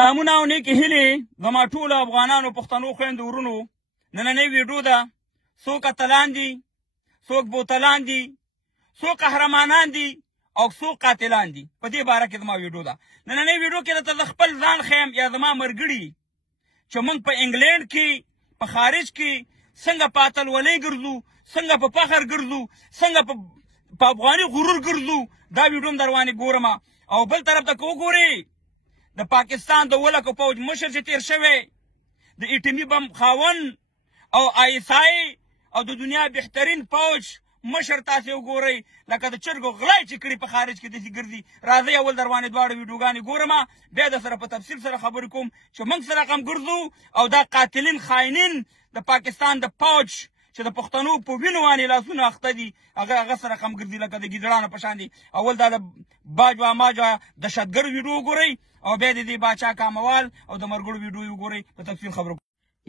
سلامونه او نیکې هیلې زما ټولو افغانانو پښتنو خویندو ورونو. نننۍ ویډیو ده، څوک اتلان دي، څوک بوتلان دي، څوک قهرمانان دي او څوک قاتلان دي، په دې باره کې زما ویډیو ده. نننۍ ویډیو کې درته زه خپل ځان ښیم یا زما ملګري چې موږ په انګلینډ کې په خارج کې څنګه په اتلولۍ ګرځو، څنګه په فخر ګرځو، څنګه په افغاني غرور ګرځو، دا ویډیو هم در باندې ګورم. او بل طرف ته که وګورې د پاکستان د ولکو پوج مشر چې تیر شوی، د ایټمي بم خاوند او ISI او د دنیا بهترین پوج مشر تاسې وګورئ، لکه د چرګو غلای چې کړي په خارج کې داسې ګرځي. راځئ اول در باندې دواړه ویډیوګانې ګورم، بیا در سره په تفصیل سره خبرې کوم چې موږ سره رقم ګرځو او دا قاتلین خاینین د پاکستان د پوج چې د پښتنو په وینو باندې لاسونه اخته دي هغه سره رقم ګرځي لکه د ګیدړانو په شان دي. اول دا د باجوا ماجوا دهشتګرد ویډیو وګورئ او بیا د دې باچا کاموال او د مرګړو ویډیو وګورئ، په تفصیل خبرو.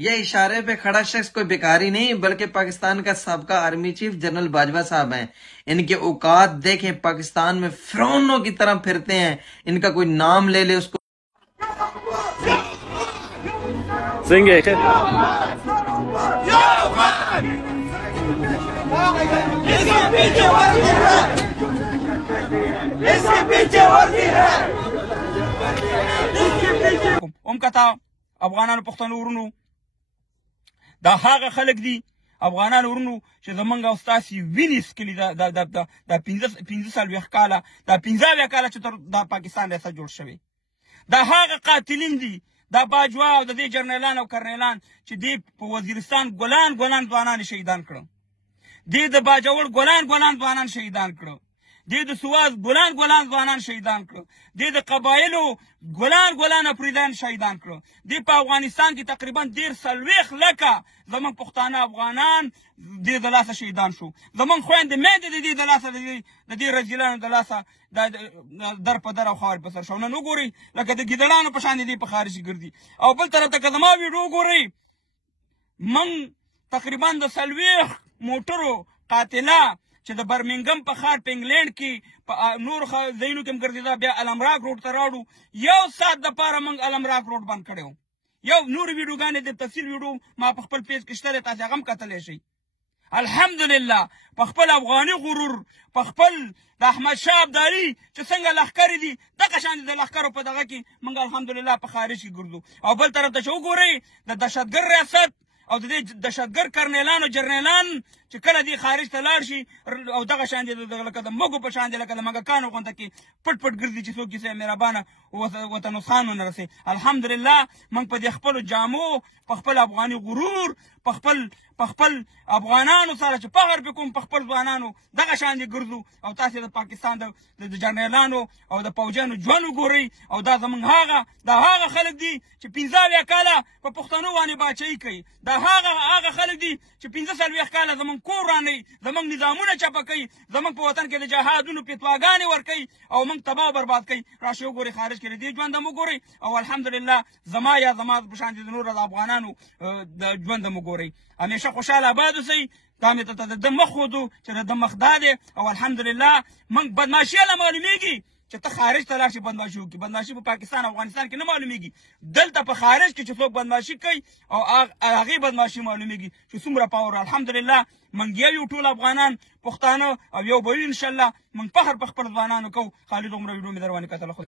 ये इशारे पे खड़ा शख्स कोई बेकारी नहीं बल्कि पाकिस्तान का साबका आर्मी चीफ जनरल बाजवा साहब हैं। इनके औकात देखें, पाकिस्तान में फिरौनों की तरह फिरते हैं। इनका कोई नाम ले ले उसको کتا افغانانو پښتنو ورونو، دا هغه خلک دي افغانان ورونو چې زمونږ او ستاسې وینې څښلي دا 15 کاله، دا 15 کاله چې دا پاکستان ریاست جوړ شوی. دا هغه قاتلین دي، دا باجوا او د دې جرنیلان او کرنیلان چې دې په وزیرستان ګلان ځوانان شهیدان کړه، دې د باجوړ ګلان ځوانان شهیدان کړه، دې د سواز ګلان ځوانان شهیدان کړه، دې د قبایلو ګلان افریدان شهیدان کړه. دې په افغانستان کې تقریبا 40 لکه زمونږ پښتانه افغانان دې د لاسه شهیدان شو. زمونږ خویندې میندې د دې د لاسه د دې رجلانو د لاسه در په در او خاورې په سر شو. نن وګورئ لکه د ګیدړانو په شان دې په خارج کې ګرځي. او بل طرف ته که زما ویډیو وګورئ، موږ تقریبا د 40 موټرو قاتله چې د برمنګم په ښار په انګلینډ کې په نور ځایونو کې هم ګرځېده، بیا المراک روډ ته راوړو. 1 ساعت دپاره موږ المراک روډ بند کړی و. یو نورې ویډیوګانې د تفصیل ویډیو ما په خپل پیج کې شته دی، تاسې هغه هم کتلی شئ. الحمدلله په خپل افغاني غرور، په خپل د احمدشاه ابدالي چې څنګه لښکرې دي دغه شان د لښکرو په دغه کې موږ الحمدلله په خارج کې ګرځو. او بل طرف ته چې وګورئ د دهشتګرد ریاست او د دې دهشتګرد کرنیلان او جرنیلان چې کله دې خارج ته لاړ شي او دغه شان دي لکه د مږو په شان دي، لکه د مږکانو غونته کې پټ ګرځي چې څوک کیسه مهربانه وطنوسخانو نه رسي. الحمدلله موږ په دې خپلو جامو، په خپل افغاني غرور، په خپل افغانانو سره چې فخر پې کوم، په خپل ځوانانو دغه شان دي ګرځو. او تاسې د پاکستان د جرنیلانو او د پوجیانو ژوند وګورئ. او دا زموږ هغه خلک دي چې 15 کاله په پښتنو باندې باچهي کوي. دا هغه خلک دي چې 15 کاله زموږ کور رانوي، زموږ نظامونه چپه کوي، زموږ په وطن کې د جهادونو فتواګانې ورکوي او موږ تباه او برباد کوي. راشئ وګورئ خارج کې د دې ژوند هم وګورئ. او الحمدلله زما په شان د نورو د افغانانو د ژوند هم وګورئ. همیشه خوشحاله آباد اوسئ. دا مې ته د ده مخ ودو چې د ده مخ دا دی. او الحمدلله موږ بدماشي هله معلومیږي چې ته خارج ته لاړ شي بدماشي وکړي. بدماشي په پاکستان او افغانستان کې نه معلومیږي، دلته په خارج کې چې څوک بدماشي کوي او هغې بدماشي معلومیږي چې څومره پاور. الحمدلله موږ یو ټول افغانان پښتانه او یو به یو انشاءالله. موږ فخر په خپل ځوانانو کوو. خالد عمره ویډیو مې در باندې کتله.